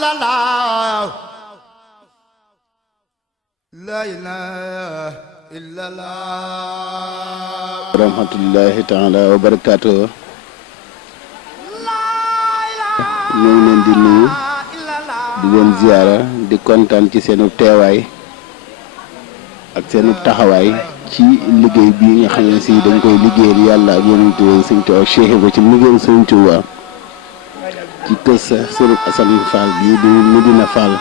illallah la ilaha illallah rahmatullahi taala wa barakaatu. ñu ngi leen di nuyu di leen ziyaara di kontaan ci seenu teewaay ak seenu taxawaay ci liggéey bii nga xam ne si dañ koy liggéeyal yàlla ak yonent bi Sëñ Tuubaa Cheikh Ibra ci liggéeyal Sëñ Tuubaa ci kër sa Sëriñ Assane Fall bii di Medina Fall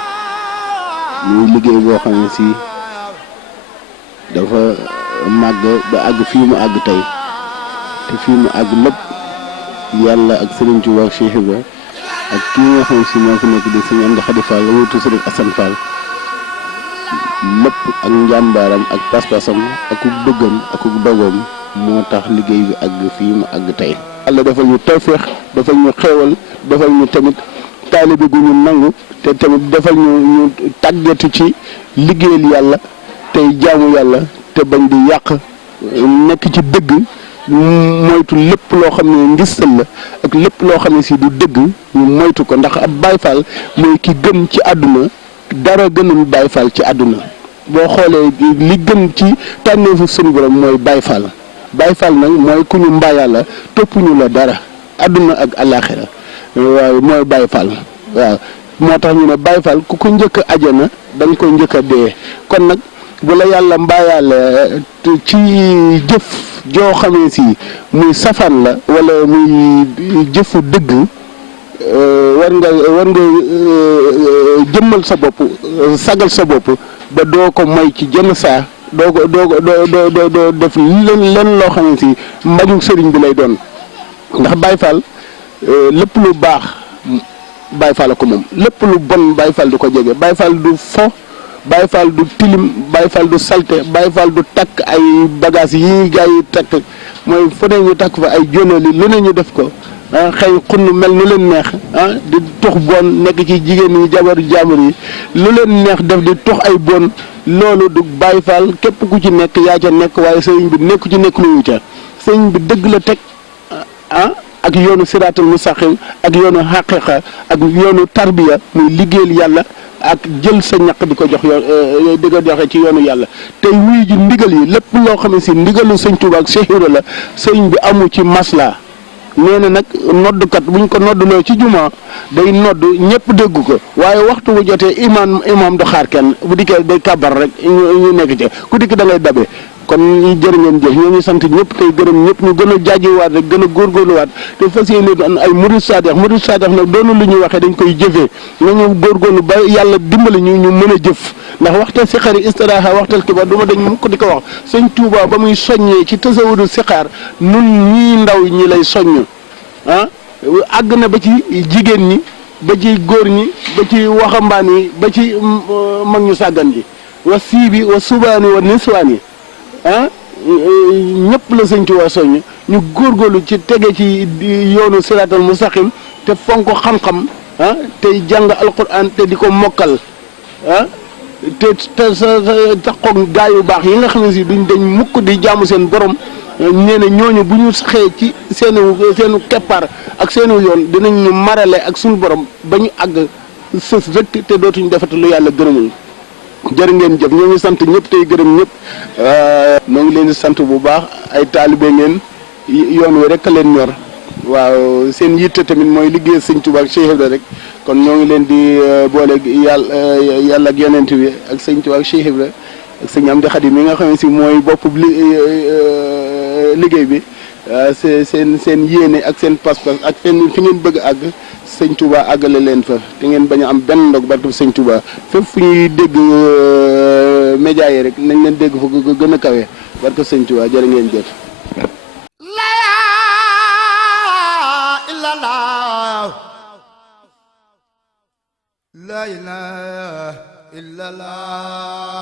muy liggéey boo xam ne si dafa màgg ba àgg fii mu àgg tey te fii mu àgg lépp yàlla ak Sëriñ Tuubaa ak Cheikh Ibra ak kii nga xam si moo fi nekk di Sëriñ Amdi Xadi Fall la wutu Sëriñ Assane Fall lépp ak njàmbaaram ak pas-pasam ak bëggam ak dogoom moo tax liggéey bi àgg fii mu àgg tey. yàlla defal ñu tawféex defal ñu xéewal defal ñu tamit taalibe gu ñu nangu te tamit defal ñu tàggatu ci liggéeyal yàlla tey jaamu yàlla te bañ di yàq nekk ci dëgg moytu lépp loo xam ne ngistal la ak lépp loo xam ne si du dëgg ñu moytu ko ndax ab Baay Faal mooy ki gën ci àdduna dara gënul Baay Faal ci àdduna boo xoolee li gën ci tànneefu sunu borom mooy Baay Faal Baay Faal nag mooy ku ñu mbaa yàlla topp ñu la dara àdduna ak àllaaxira waaw mooy Baay Faal waaw moo tax ñu ne Baay Faal ku ko njëkk a ajana dañ ko njëkk a dee kon nag bu la yàlla mbaayaale ci jëf joo xamee si muy safaan la wala muy jëfu dëgg war nga jëmmal sa bopp sagal sa bopp ba doo ko moy ci jenn saa doo def len loo xam ne si mbañu sëriñ bi lay doon ndax Baay Faal lépp lu baax Baay Faal ko moom lépp lu bon Baay Faal du ko jege Baay Faal du fo Baay Faal du tilim Baay Faal du salte Baay Faal du takk ay bagages yi gaa yi takk mooy fu ne ñu takk fa ay jónali lu ne ñu def ko xëy xunn mel nu leen neex di tux bon nekk ci jigéen ñi jabaru jaamur yi lu leen neex def di tux ay bon loolu du Baay Faal képp ku ci nekk yaa ca nekk waaye sëriñ bi nekku ci nekk lu ca sëriñ bi dëgg la teg ak yoonu siraatul mustaqim ak yoonu xaqiqa ak yoonu tarbiya muy liggéeyal yàlla ak jël sa ñaq di ko jox yoon di ko joxe ci yoonu yàlla tey wuy ji ndigal yi lépp loo xam ne si ndigalu sëñ Tuubaa ak Cheikh Ibra la sëñ bi amu ci masla nee na nag noddkat buñ ko noddloo ci juma day nodd ñëpp dégg ko waaye waxtu bu jotee imaam du xaar kenn bu dikkee day kàbbar rek ñu nekk ci ku dikk da ngay dabe kon ñu jërë ngeen jëf ñoo ngi sant ñëpp tey gërëm ñëpp ñu gën a jaajiwaat rek gën a góorgóorluwaat te fas yéene doon ay murid saadix nag doonu lu ñuy waxee dañ koy jëfee nañu góorgóorlu ba yàlla dimbali ñu mën a jëf ndax waxtal siqaari istiraaha waxtal kibar du ma dañ mukk di ko wax sëñ Tuubaa ba muy soññee ci tasawudu siqaar nun ñii ndaw ñi lay soññ àgg na ba ci jigéen ñi ba ci góor ñi ba ci waxambaan yi ba ci mag ñu sàggan ji wa siibi wa subaani wa niswaan yi ñëpp la sëñ Tuubaa soññ ñu góorgóorlu ci tege ci yoonu siraatal mustaqim te fonk xam-xam tey jàng alquran te di ko mokkal te sa taxoog gaa yu baax yi nga xam ne si duñ dañ mukk di jaamu seen borom nee na ñooñu bu ñu saxee ci seenu keppaar ak seenu yoon dinañ ñu marale ak suñu borom ba ñu àgg sës rek te dootuñu defati lu yàlla gërëmul jërë ngeen jëf ñoo ngi sant ñëpp tey gërëm ñëpp ñoo ngi leen di sant bu baax ay taalibe ngeen yoon wi rek a leen ñor waaw seen yitte tamit mooy liggéey sëñ Tuubaa ak Cheikh Ibra rek kon ñoo ngi leen di boole yàlla ak yonent bi ak sëñ Tuubaa ak Cheikh Ibra ak sëñ Amdi Xadi mi nga xam ne si mooy bopp liggéey bi seen yéene ak seen pas-pas ak fenn fi ngeen bëgg a àgg sëñ Touba àggale leen fa te ngeen bañ a am benn ndog barke sëñ Touba fépp fu ñuy dégg média yi rek nañ leen dégg fu gën a kawe barke sëñ Touba jërë ngeen jëf. La ilaha illallah